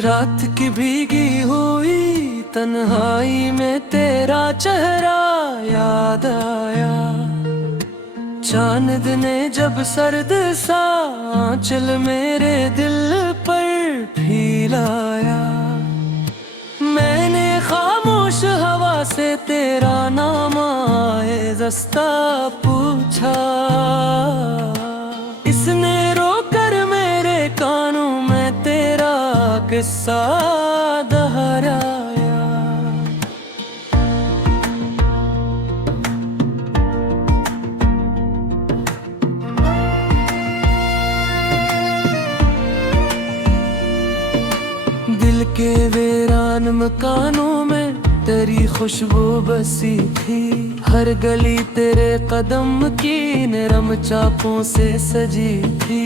रात की भीगी हुई तन्हाई में तेरा चेहरा याद आया। चांद ने जब सर्द सा आंचल मेरे दिल पर फैलाया, मैंने खामोश हवा से तेरा नाम आए दस्ता पूछा। इसने रोकर मेरे कानों में तेरा किस्सा दोहराया। दिल के वीरान मकानों में तेरी खुशबू बसी थी, हर गली तेरे कदम की नरम चापों से सजी थी।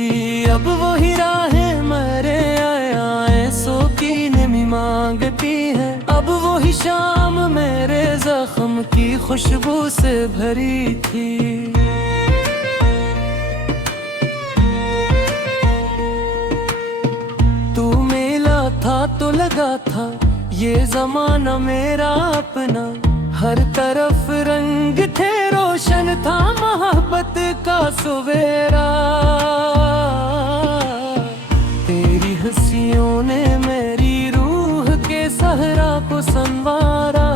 अब वही राहें मरे आए सो की नमी मांगती है, अब वही शाम मेरे जख्म की खुशबू से भरी थी। तू मिला था तो लगा था ये जमाना मेरा अपना, हर तरफ रंग थे रोशन था मोहब्बत का सवेरा। तेरी हंसियों ने मेरी रूह के सहरा को संवारा,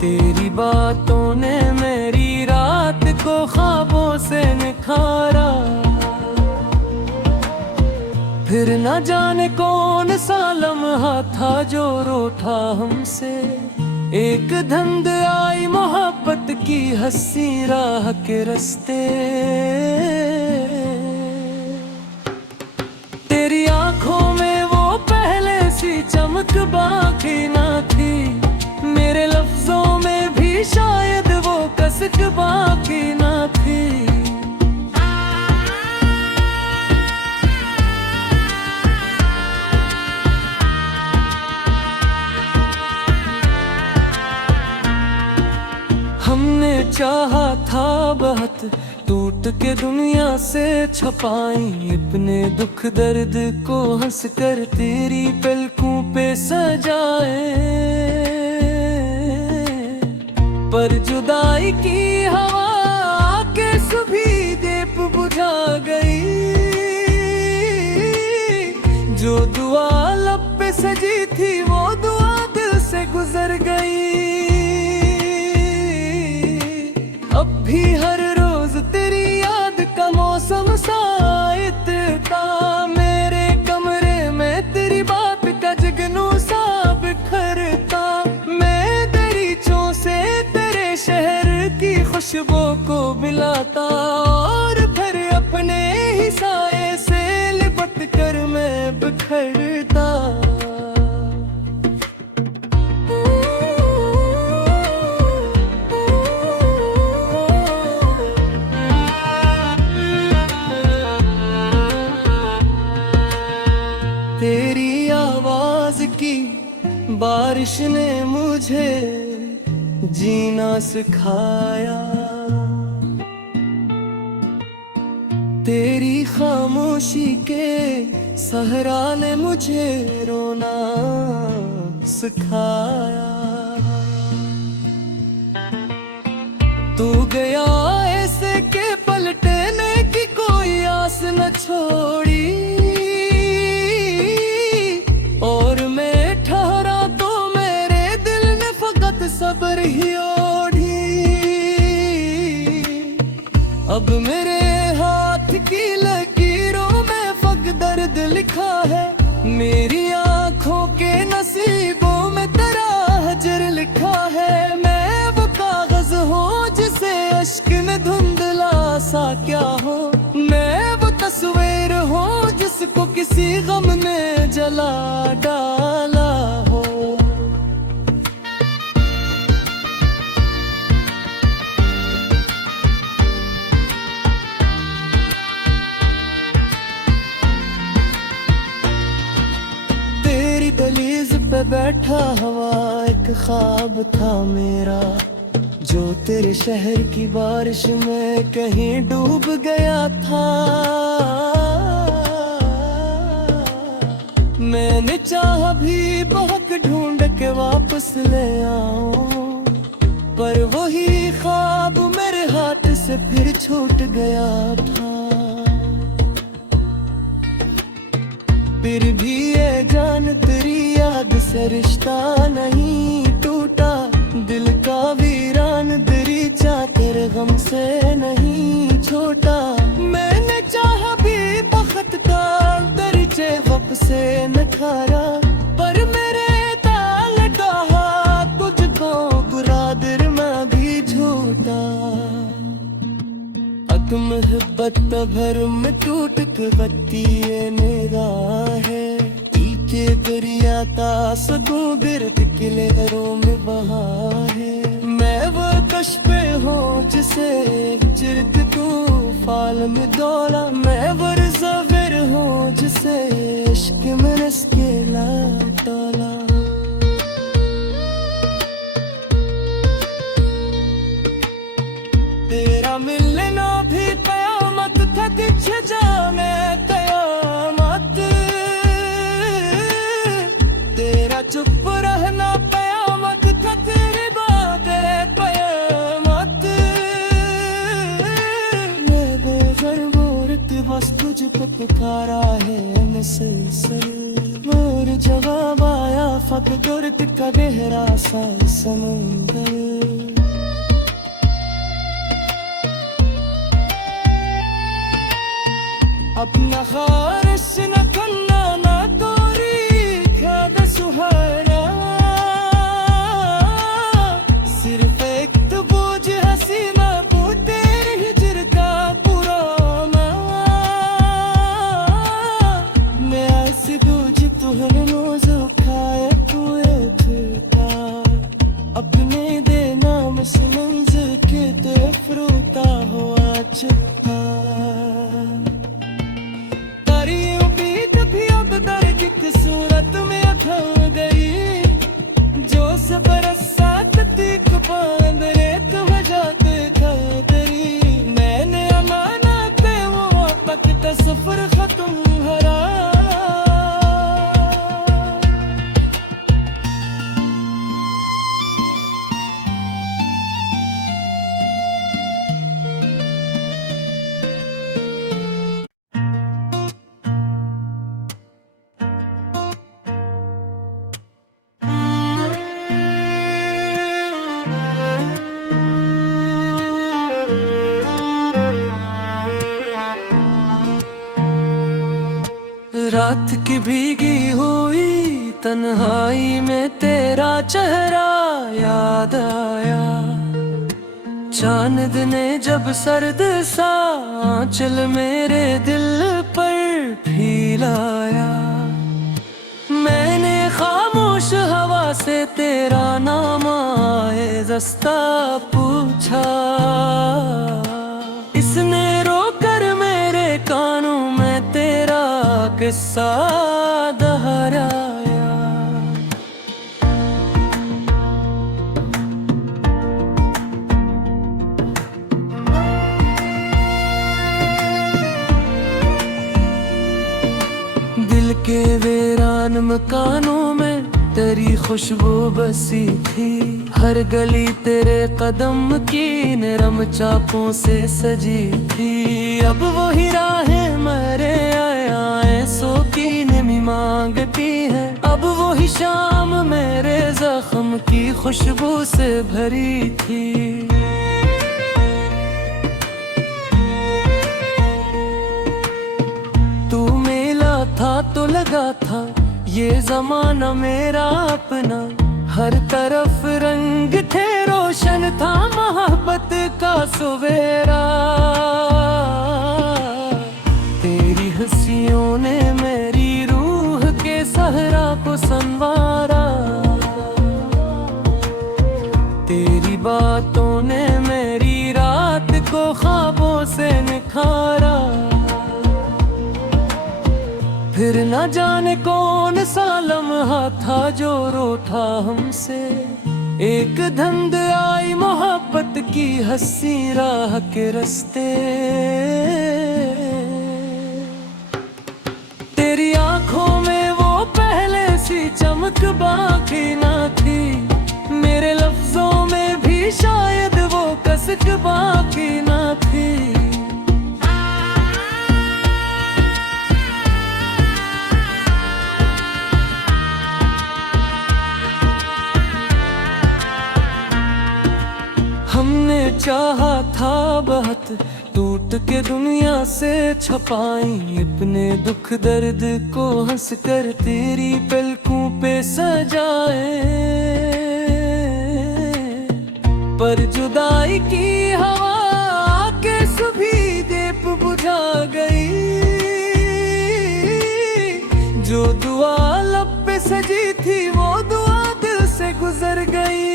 तेरी बातों ने मेरी रात को ख्वाबों से निखारा। फिर न जाने कौन सा लम्हा था जो रूठा हमसे, एक धंध आई मोहब्बत की हंसी राह के रास्ते। तेरी आंखों में वो पहले सी चमक बाकी ना थी, मेरे लफ्जों में भी शायद वो कसक बाकी ना थी। हमने चाहा था बहुत टूट के दुनिया से छुपाई अपने दुख दर्द को हंस कर तेरी पलकों पे सजाए, पर जुदाई की हवा आके सभी दीप बुझा गई। जो दुआ लब पे सजी थी वो दुआ दिल से गुजर गई। अब भी हर रोज तेरी याद का मौसम शायद था, मेरे कमरे में तेरी बात का जगनू सा बिखरता। मैं दरीचों से तेरे शहर की खुशबू को मिलाता, और फिर अपने ही साए से लिपट कर मैं बिखरता। तेरी आवाज की बारिश ने मुझे जीना सिखाया, तेरी खामोशी के सहरा ने मुझे रोना सिखाया। तू गया ऐसे के पलटने की कोई आस न छोड़ी, सब्र ही ओढ़ी। अब मेरे हाथ की लकीरों में फक दर्द लिखा है, मेरी आंखों के नसीबों में तेरा हजर लिखा है। मैं वो कागज हूँ जिसे अश्क ने धुंधला सा क्या हो, मैं वो तस्वीर हूँ जिसको किसी गम ने जला डाला हो। दहलीज पे बैठा हवा एक ख्वाब था मेरा, जो तेरे शहर की बारिश में कहीं डूब गया था। चाहा भी बहुत ढूंढ के वापस ले आऊं, पर वही ख्वाब मेरे हाथ से फिर छूट गया था। फिर भी ये जान तेरी याद से रिश्ता नहीं टूटा, दिल का वीरान दरीचा तेरे गम से नहीं छोटा। मैंने चाहा भी बखत का दरीचे वक्त से नखारा, पर मेरे ताल डाहा तुझको बुरा दिल में भी झूठा। मोहब्बत भर में टूट के बत्ती निगाह है, के दरिया का सगों गिरद के लहरों में बहा है। मैं वो कश पे हूँ जिसे चिरक तू फाल में दौला, मैं वो ज़फ़र हूँ जिसे इश्क में रस के लाटोला। तेरा मिलना भी कयामत था, दिख जाने कयामत, तेरा चुप रहना कयामत था, तेरी बातें कयामत। मेरे ज़रूरत बस तुझ पे पुकारा है मुसलसल, मोर जवाब आया फ़क़्र का गहरा सा समंदर। अपना ख़ारिश न करना ना तोरी ख्याद सुहाना, सिर्फ एक तो बोझ हसीना वो तेरे हिजर का पुराना। मैं ऐसी दूज तुहरे नोज़ो खाए हुए फिरता, अपने देना से मंज़िल के तरफ रोता हुआ चुपा। सूरत में खो गई जो सबरसात तीक बांध रेत बजाते था तेरी। मैंने अमाना पे वो वक्त का सफर खत्म हरा। रात की भीगी हुई तन्हाई में तेरा चेहरा याद आया, चांद ने जब सर्द सा आंचल मेरे दिल पर फैलाया। मैंने खामोश हवा से तेरा नाम आए दस्ता पूछा, इसने रोकर मेरे कानों में तेरा किस्सा दोहराया। दिल के वीरान मकानों में तेरी खुशबू बसी थी, हर गली तेरे कदम की नरम चापों से सजी थी। अब वही राहें मेरे आए सो की नमी मांगती है, अब वही शाम मेरे जख्म की खुशबू से भरी थी। तू मिला था तो लगा था ये जमाना मेरा अपना, हर तरफ रंग थे रोशन था मोहब्बत का सवेरा। तेरी हंसियों ने मेरी रूह के सहरा को संवारा, तेरी बातों ने मेरी रात को ख्वाबों से निखारा। फिर न जाने कौन सा लम्हा था जो रूठा हमसे, एक धंध आई मोहब्बत की हंसी राह के रास्ते। तेरी आंखों में वो पहले बाकी ना थी, मेरे लफ्जों में भी शायद वो कसक बाकी ना थी। हमने चाहा था बहुत, टूट के दुनिया से छपाई अपने दुख दर्द को हंस कर तेरी पलकों पे सजाए, पर जुदाई की हवा आके सभी दीप बुझा गई। जो दुआ लब पे सजी थी वो दुआ दिल से गुजर गई।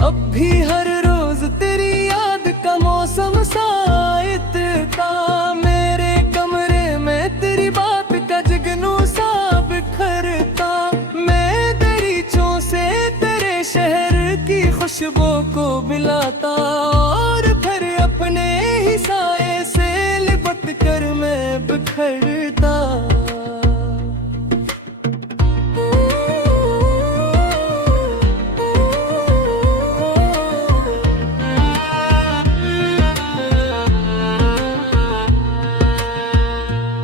अब भी हर रोज तेरी याद का मौसम शायद था, मेरे कमरे में तेरी बात का जुगनू सा बिखरता। मैं दरीचों से तेरे शहर की खुशबू को मिलाता, और फिर अपने ही साए से लिपट कर मैं बिखरता।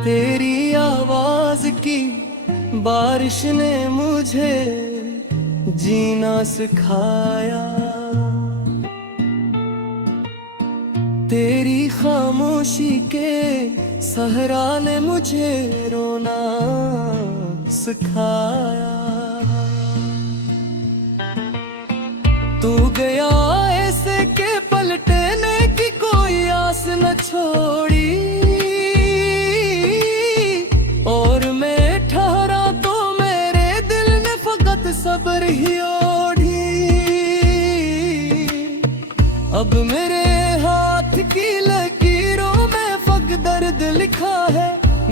तेरी आवाज की बारिश ने मुझे जीना सिखाया, तेरी खामोशी के सहरा ने मुझे रोना सिखाया। तू गया ऐसे के पलटने की कोई आस न छोड़ी, सब्र ही ओढ़ी। अब मेरे हाथ की लकीरों में फक दर्द लिखा है,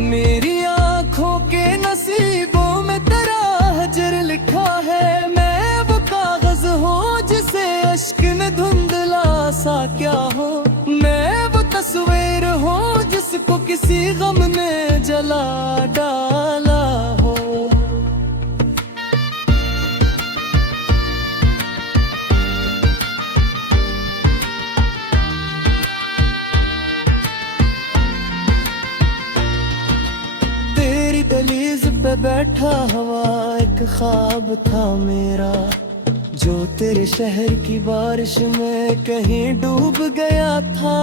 मेरी आंखों के नसीबों में तेरा हजर लिखा है। मैं वो कागज हूँ जिसे अश्क ने धुंधला सा क्या हो, मैं वो तस्वीर हूँ जिसको किसी गम ने जला डाला हो। दहलीज पे बैठा हुआ एक ख्वाब था मेरा, जो तेरे शहर की बारिश में कहीं डूब गया था।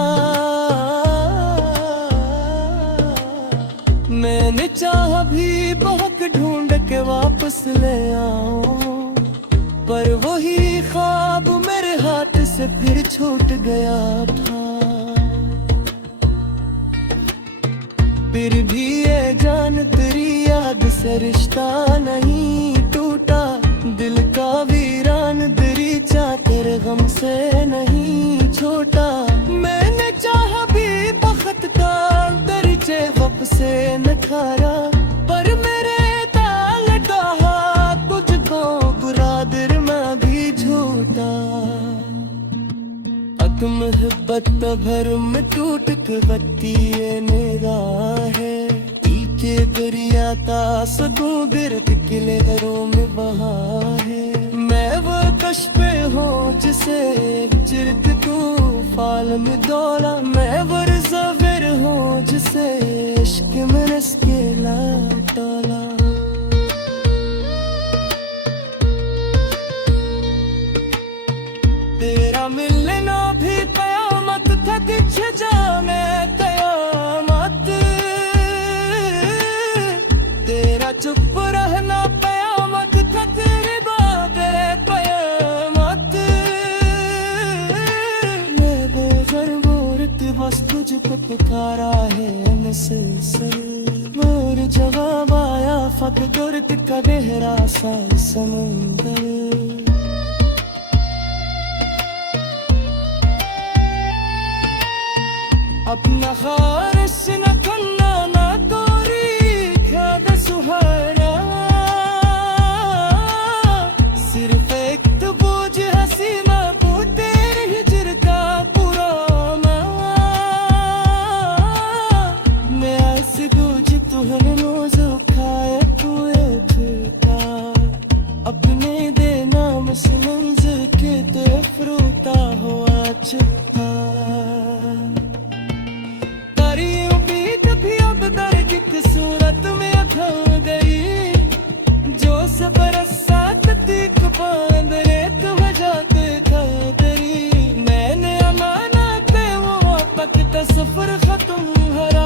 मैंने चाहा भी बहुत ढूंढ के वापस ले आऊं, पर वही ख्वाब मेरे हाथ से फिर छूट गया था। फिर भी ये जान तेरी याद से रिश्ता नहीं टूटा, दिल का वीरान दरीचा तेरे गम से नहीं छोटा। मैंने चाहा भी बखत का दरीचे वप से नखारा, पर मेरे ताल कहा तुझको बुरा दिल में भी झूठा। मोहब्बत भर में टूट के बत्ती निगाह है, पीछे दरिया ता सगों गिरत किले दरों में बहा है। मैं वो कश पे हूँ जिसे चिरत तू फाल में दौड़ा, मैं वो ज़फ़र हूँ जिसे इश्क में रस के लाटोला। तेरा मिलना भी कयामत था, दिख जाने कयामत, तेरा चुप रहना कयामत था, तेरे बाबे कयामत। मैं बेघर मोरत बस तुझ पे पुकारा है मुसलसल, मोर जवाब आया फक गुरत का गहरा सा समुंदर। अपना खारिश न करना ना कोरी ख्याद सुहारा, सिर्फ एक तो बोझ हसी महबू तेरे हिजर का पुराना। मैं ऐसे बोझ तुहने नोज़ो खाया तू बंद एक वजह तेरी मैंने अमानत वो तक का सफर खत्म हरा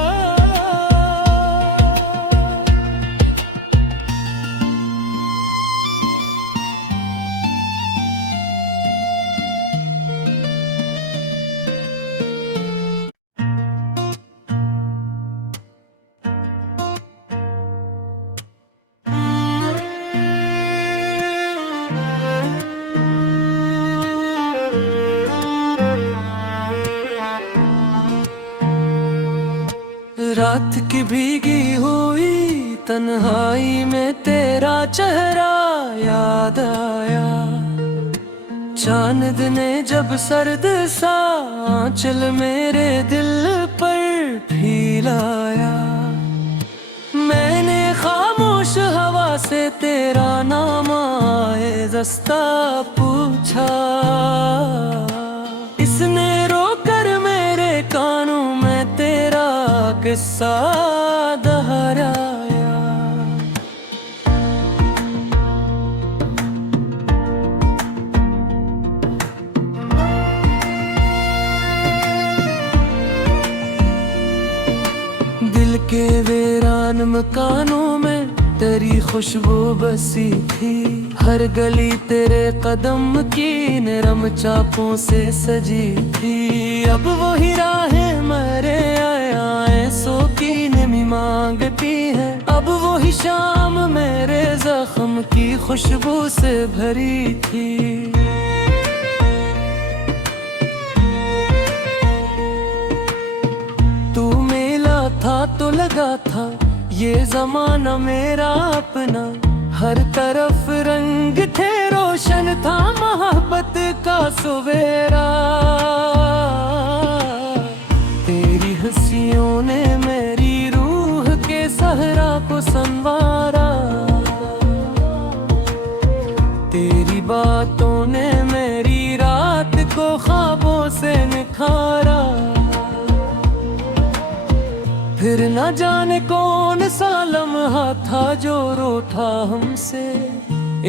रात की भीगी हुई तन्हाई में तेरा चेहरा याद आया चांद ने जब सर्द सा आंचल मेरे दिल पर फैलाया मैंने खामोश हवा से तेरा नाम आए दस्ता पूछा इसने रोकर मेरे कानों में तेरा किस्सा दोहराया दिल के वीरान मकानों में तेरी खुशबू बसी थी हर गली तेरे कदम की नरम चापों से सजी थी अब वही राहें मेरे आए सो की नमी मांगती है अब वही शाम मेरे जख्म की खुशबू से भरी थी तू मिला था तो लगा था ये जमाना मेरा अपना हर तरफ रंग थे रोशन था मोहब्बत का सवेरा तेरी हंसियों ने मेरी रूह के सहरा को संवारा तेरी बातों ने मेरी रात को ख्वाबों से निखारा फिर न जाने कौन सा लम्हा था जो रूठा हमसे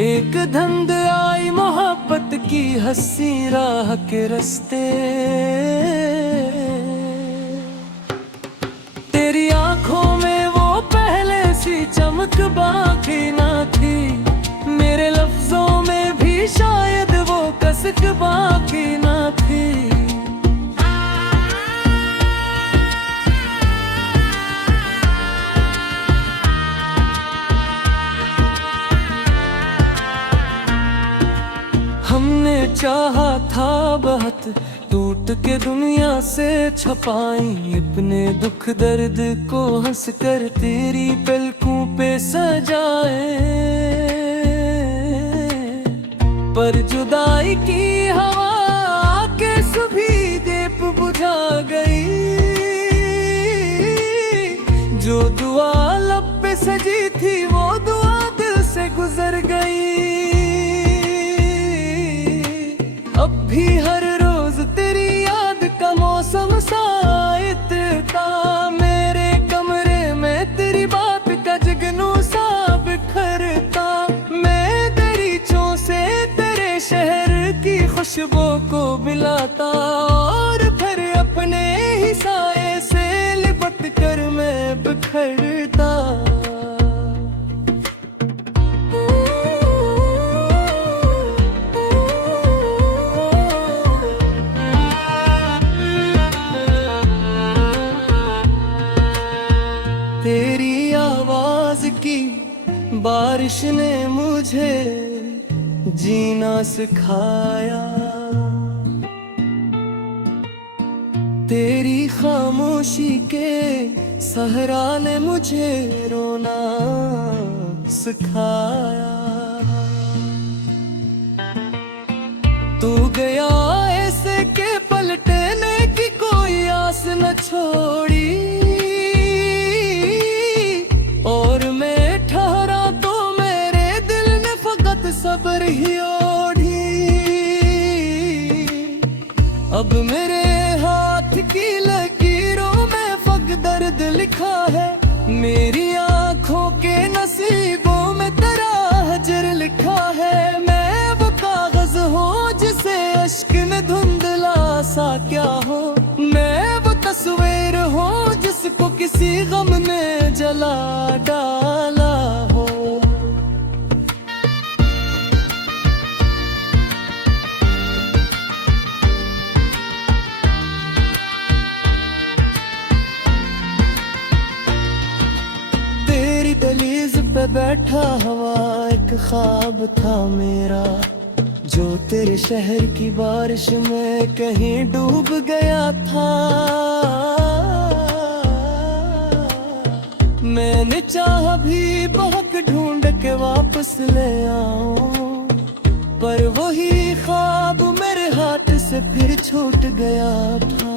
एक धंध आई मोहब्बत की हंसी राह के रास्ते तेरी आंखों में वो पहले सी चमक बाकी ना थी मेरे लफ्जों में भी शायद वो कसक बाकी ना थी हमने चाहा था बहुत टूट के दुनिया से छपाई अपने दुख दर्द को हंस कर तेरी पलकों पे सजाए पर जुदाई की हवा आके सभी दीप बुझा गई जो दुआ लब पे सजी थी वो दुआ दिल से गुजर गई अब भी हर रोज तेरी याद का मौसम साइता मेरे कमरे में तेरी बात का जगनू सा बिखरता मैं दरीचों से तेरे शहर की खुशबू को मिलाता और फिर अपने ही साए से लिपट कर मैं बिखरता तेरी आवाज की बारिश ने मुझे जीना सिखाया तेरी खामोशी के सहरा ने मुझे रोना सिखाया तू गया ऐसे के पलटने की कोई आस न छोड़ी और मैं ठहरा तो मेरे दिल ने फकत सब्र ही ओढ़ी अब मेरे हाथ की लकीरों में फक दर्द लिखा है मेरी आंखों के नसीबों में तेरा हजर लिखा है मैं धुंधला सा क्या हो, मैं वो तस्वीर हूँ जिसको किसी गम ने जला डाला हो। तेरी दहलीज पे बैठा हुआ एक ख्वाब था मेरा, जो तेरे शहर की बारिश में कहीं डूब गया था। मैंने चाहा भी बहुत ढूंढ के वापस ले आऊं, पर वही ख्वाब मेरे हाथ से फिर छूट गया था।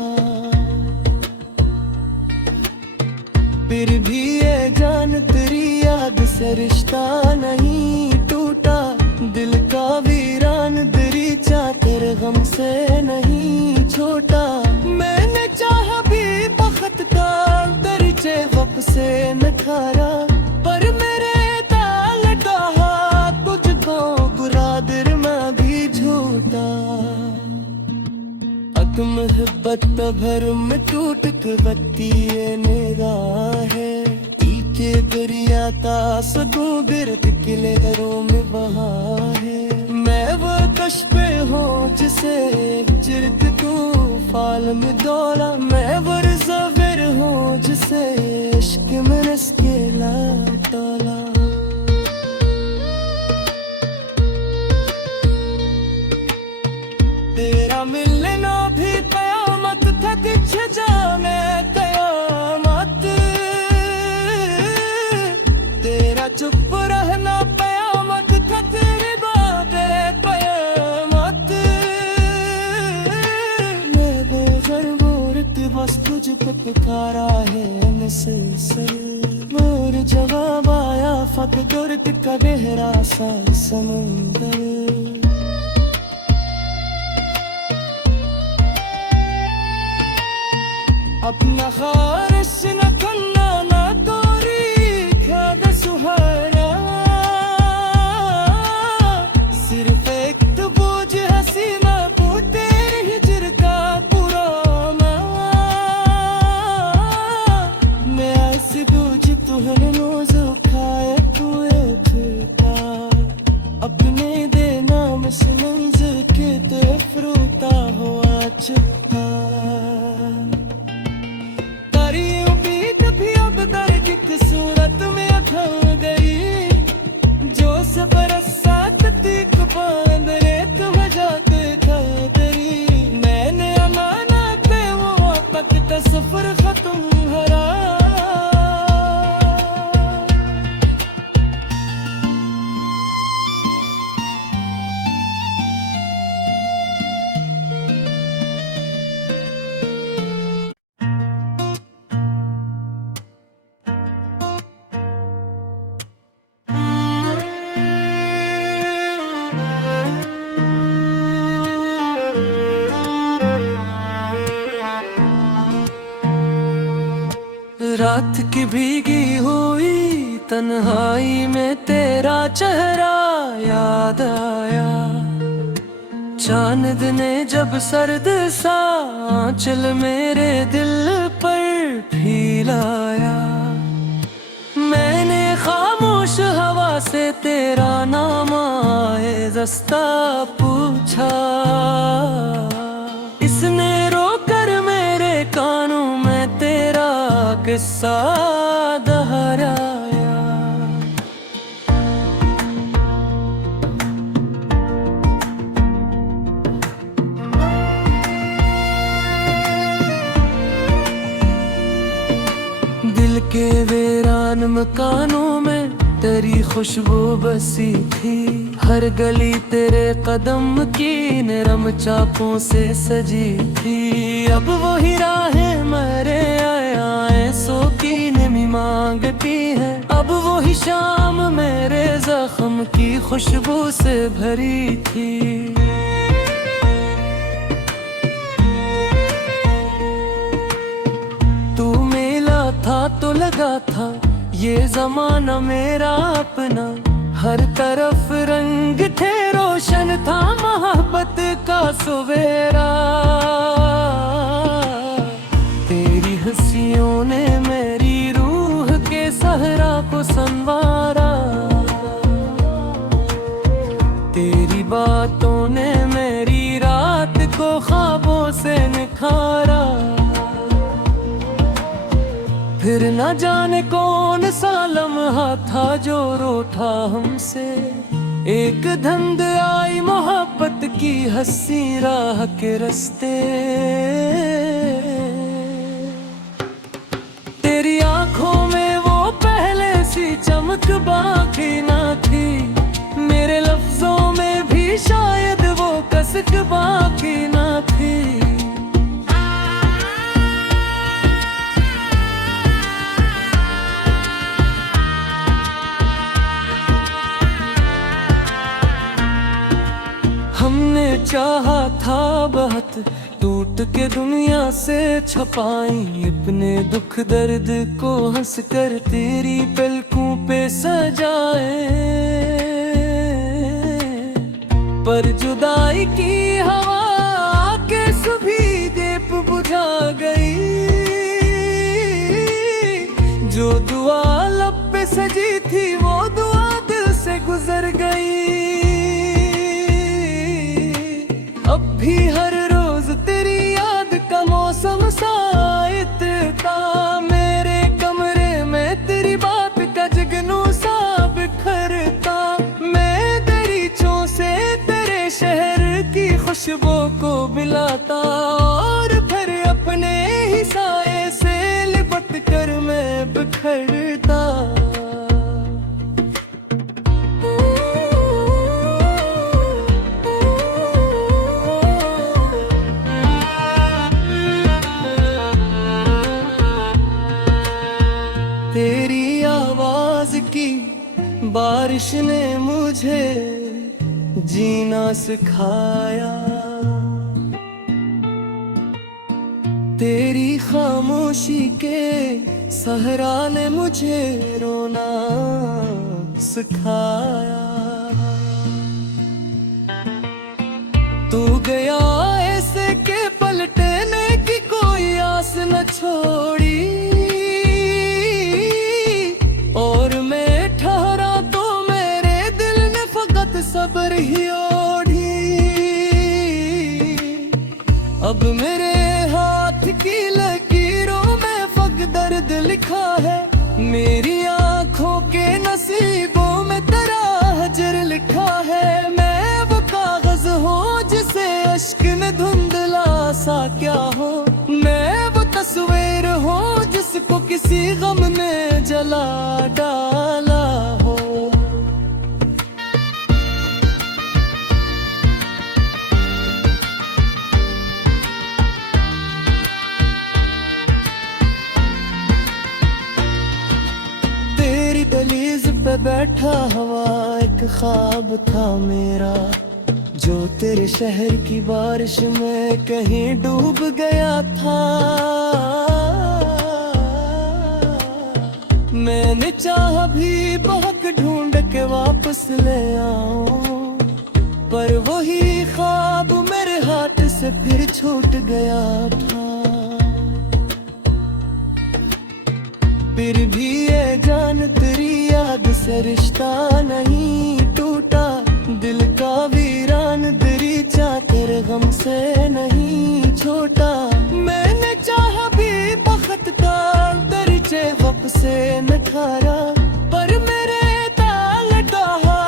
फिर भी ये जान तेरी याद से रिश्ता नहीं टूटा, दिल का वीरान दरीचा तेरे गम से नहीं छोटा। मैंने चाहा भी बख्त का दरीचे वक्त से नखारा, पर मेरे ताल कहा तुझको बुरा दिल में भी झूठा। अक मोहब्बत भर में टूट के बत्ती ये निगाह है, के दरिया का सदू गिरद किले घरों में बहा है। मैं वो कश पे हूँ जिसे जिरद तू फाल में दौड़ा, मैं वो ज़फ़र हूँ जिसे इश्क में रस के तोला। तेरा मिलना भी कयामत था, दिख जाने कयामत, चुप रहना कयामत था, तेरे बाबे कयामत। मैं बेघर मूर्त बस तुझ पे पुकारा है मुसलसल, मोर जवाब आया फक दुर्द का गहरा सा समंदर। अपना खारिश न करना ना तोरी ख्याद सुहारा, सिर्फ एक तो बोझ हंसी में पूते हिजर का पुराना। मैं ऐसी दूज तुहने नोज़ो खाया तुए फिरता, अपने दे नाम से मंज़िल के ते फ्रूता हुआ चुपता। सूरत में खो गई जो सबरसा तीक बांध रेत बजाते था तेरी। मैंने अमाना पे वो वक्त का सफर खत्म हरा। रात की भीगी हुई तन्हाई में तेरा चेहरा याद आया, चांद ने जब सर्द सा आंचल मेरे दिल पर फैलाया। मैंने खामोश हवा से तेरा नाम आए दस्ता पूछा, इसने रोकर मेरे कानों में तेरा किस्सा दोहराया। दिल के वीरान मकानों में तेरी खुशबू बसी थी, हर गली तेरे कदम की नरम चापों से सजी थी। अब वही राहें मरे आए सो की नमी मांगती है, अब वही शाम मेरे जख्म की खुशबू से भरी थी। तू मिला था तो लगा था ये जमाना मेरा अपना, हर तरफ रंग थे रोशन था। मोहब्बत का सवेरा। तेरी हंसियों ने मेरी रूह के सहरा को संवारा। तेरी बातों ने मेरी रात को ख्वाबों से निखारा। फिर न जाने कौन सा लम्हा था जो रूठा हमसे। एक धंध आई मोहब्बत की हंसी राह के रास्ते। तेरी आंखों में वो पहले सी चमक बाकी ना थी। मेरे लफ्जों में भी शायद वो कसक बाकी ना थी। हमने चाहा था बहुत टूट के दुनिया से छपाई अपने दुख दर्द को हंस कर तेरी पलकों पे सजाए। पर जुदाई की हवा आके सभी दीप बुझा गई। जो दुआ लब पे सजी थी वो दुआ दिल से गुजर गई। अब भी हर रोज तेरी याद का मौसम शायद था। मेरे कमरे में तेरी बात का जगनू सा बिखरता। मैं दरीचों से तेरे शहर की खुशबू को मिलाता। और फिर अपने ही साए से लिपट कर मैं बिखरता। तेरी आवाज की बारिश ने मुझे जीना सिखाया। तेरी खामोशी के सहरा ने मुझे रोना सिखाया। तू गया ऐसे के पलटने की कोई आस न छोड़ी। सबर ही ओढ़ी। अब मेरे हाथ की लकीरों में फक दर्द लिखा है। मेरी आंखों के नसीबों में तेरा हजर लिखा है। मैं वो कागज हूँ जिसे अश्क ने धुंधला सा क्या हो। मैं वो तस्वीर हूँ जिसको किसी गम ने जला डाला हो। दहलीज पे बैठा हवा एक ख्वाब था मेरा। जो तेरे शहर की बारिश में कहीं डूब गया था। मैंने चाहा भी बहुत ढूंढ के वापस ले आऊं। पर वही ख्वाब मेरे हाथ से फिर छूट गया था। फिर भी ये जान तेरी याद से रिश्ता नहीं टूटा। दिल का वीरान दरीचा तेरे गम से नहीं छोटा। मैंने चाहा भी बख्त का दरीचे वप से नखारा। पर मेरे ताल कहा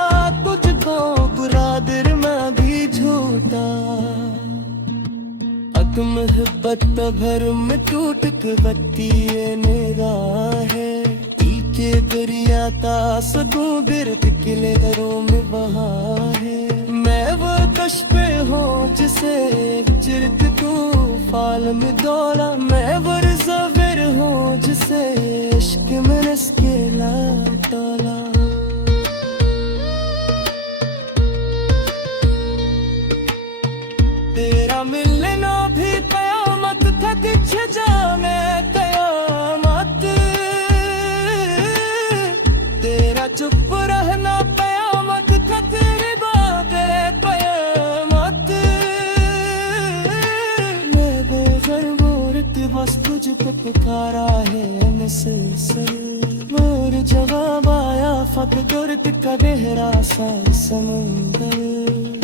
तुझको बुरा दिल में भी झूठा। मोहब्बत भर में टूट के बत्ती निगाह है। के दरिया का सदों बिरत किले दरों में बहा है। मैं वो कश पे हूँ जिसे चिरत तू फाल में दौड़ा। मैं वो ज़फ़र हूँ जिसे इश्क में रस के तोला। तेरा मिलना भी कयामत था दिख जाने कयामत। तेरा चुप रहना कयामत था तेरी बातें कयामत। पुकारा है मुसलसल, मोर जवाब आया फक दुर्द का गहरा सा समुंदर।